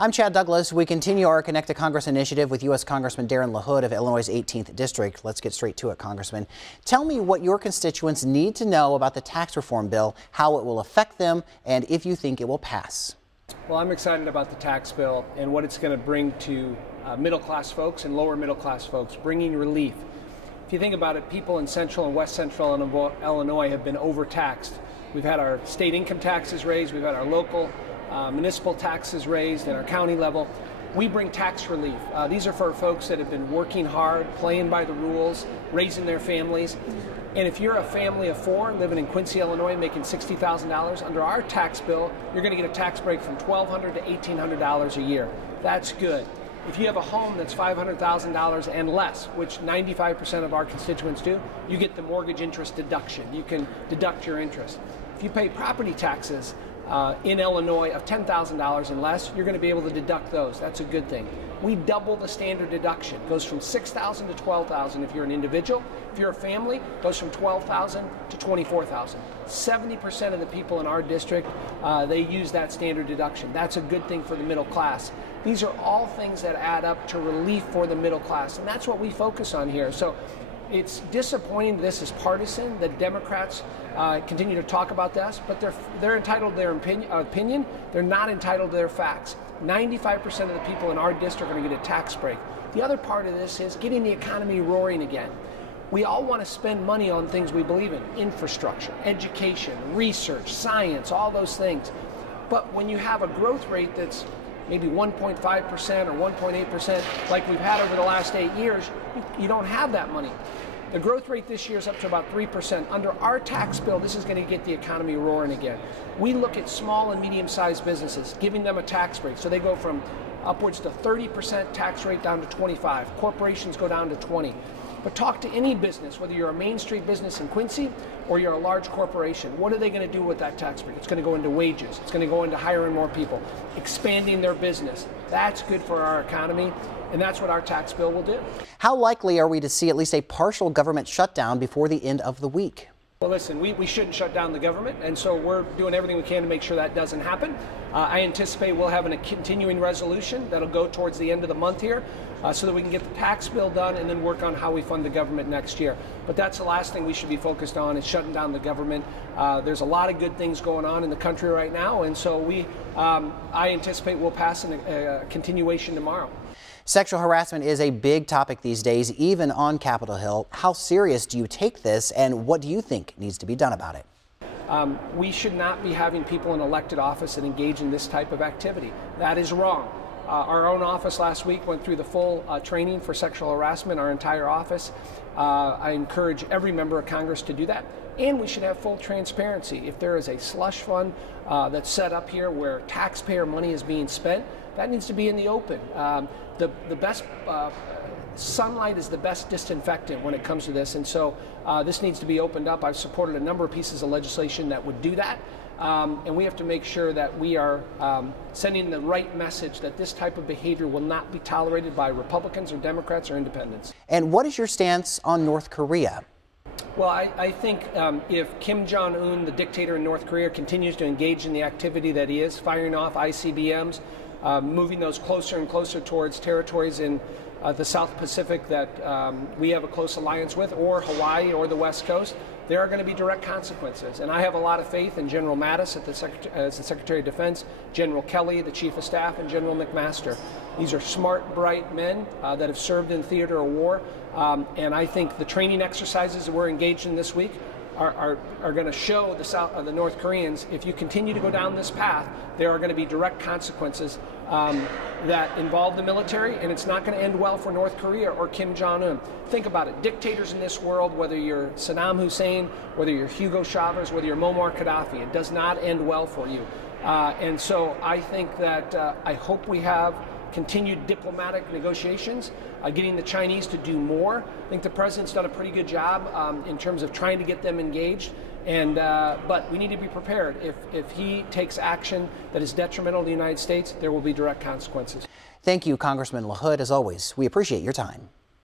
I'm Chad Douglas. We continue our Connect to Congress initiative with U.S. Congressman Darin LaHood of Illinois' 18th District. Let's get straight to it, Congressman. Tell me what your constituents need to know about the tax reform bill, how it will affect them, and if you think it will pass. Well, I'm excited about the tax bill and what it's going to bring to middle-class folks and lower middle-class folks, bringing relief. If you think about it, people in central and west central Illinois have been overtaxed. We've had our state income taxes raised, we've had our local municipal taxes raised at our county level. We bring tax relief. These are for folks that have been working hard, playing by the rules, raising their families. And if you're a family of four living in Quincy, Illinois, making $60,000, under our tax bill, you're going to get a tax break from $1,200 to $1,800 a year. That's good. If you have a home that's $500,000 and less, which 95% of our constituents do, you get the mortgage interest deduction. You can deduct your interest. If you pay property taxes in Illinois of $10,000 and less, you're going to be able to deduct those. That's a good thing. We double the standard deduction. It goes from $6,000 to $12,000 if you're an individual. If you're a family, it goes from $12,000 to $24,000. 70% of the people in our district, they use that standard deduction. That's a good thing for the middle class. These are all things that add up to relief for the middle class, and that's what we focus on here. So it's disappointing this is partisan, that Democrats continue to talk about this, but they're entitled to their opinion. They're not entitled to their facts. 95% of the people in our district are going to get a tax break. The other part of this is getting the economy roaring again. We all want to spend money on things we believe in: infrastructure, education, research, science, all those things. But when you have a growth rate that's maybe 1.5% or 1.8% like we've had over the last 8 years, you don't have that money. The growth rate this year is up to about 3%. Under our tax bill, this is going to get the economy roaring again. We look at small and medium-sized businesses, giving them a tax break. So they go from upwards to 30% tax rate down to 25%. Corporations go down to 20%. But talk to any business, whether you're a Main Street business in Quincy or you're a large corporation. What are they going to do with that tax break? It's going to go into wages. It's going to go into hiring more people, expanding their business. That's good for our economy, and that's what our tax bill will do. How likely are we to see at least a partial government shutdown before the end of the week? Well, listen, we shouldn't shut down the government, and so we're doing everything we can to make sure that doesn't happen. I anticipate we'll have a continuing resolution that'll go towards the end of the month here so that we can get the tax bill done and then work on how we fund the government next year. But that's the last thing we should be focused on, is shutting down the government. There's a lot of good things going on in the country right now, and so I anticipate we'll pass a continuation tomorrow. Sexual harassment is a big topic these days, even on Capitol Hill. How serious do you take this, and what do you think needs to be done about it? We should not be having people in elected office that engage in this type of activity. That is wrong. Our own office last week went through the full training for sexual harassment, our entire office. I encourage every member of Congress to do that. And we should have full transparency. If there is a slush fund that's set up here where taxpayer money is being spent, that needs to be in the open. The best sunlight is the best disinfectant when it comes to this, and so this needs to be opened up. I've supported a number of pieces of legislation that would do that, and we have to make sure that we are sending the right message that this type of behavior will not be tolerated by Republicans or Democrats or independents. And what is your stance on North Korea? Well, I think if Kim Jong-un, the dictator in North Korea, continues to engage in the activity that he is, firing off ICBMs, moving those closer and closer towards territories in the South Pacific that we have a close alliance with, or Hawaii or the West Coast, there are going to be direct consequences. And I have a lot of faith in General Mattis as the Secretary of Defense, General Kelly, the Chief of Staff, and General McMaster. These are smart, bright men that have served in theater of war, and I think the training exercises that we're engaged in this week are going to show the North Koreans, if you continue to go down this path, there are going to be direct consequences that involve the military, and it's not going to end well for North Korea or Kim Jong-un. Think about it. Dictators in this world, whether you're Saddam Hussein, whether you're Hugo Chavez, whether you're Muammar Gaddafi, it does not end well for you. And so I think that I hope we have continued diplomatic negotiations, getting the Chinese to do more. I think the president's done a pretty good job in terms of trying to get them engaged. But we need to be prepared. If he takes action that is detrimental to the United States, there will be direct consequences. Thank you, Congressman LaHood. As always, we appreciate your time.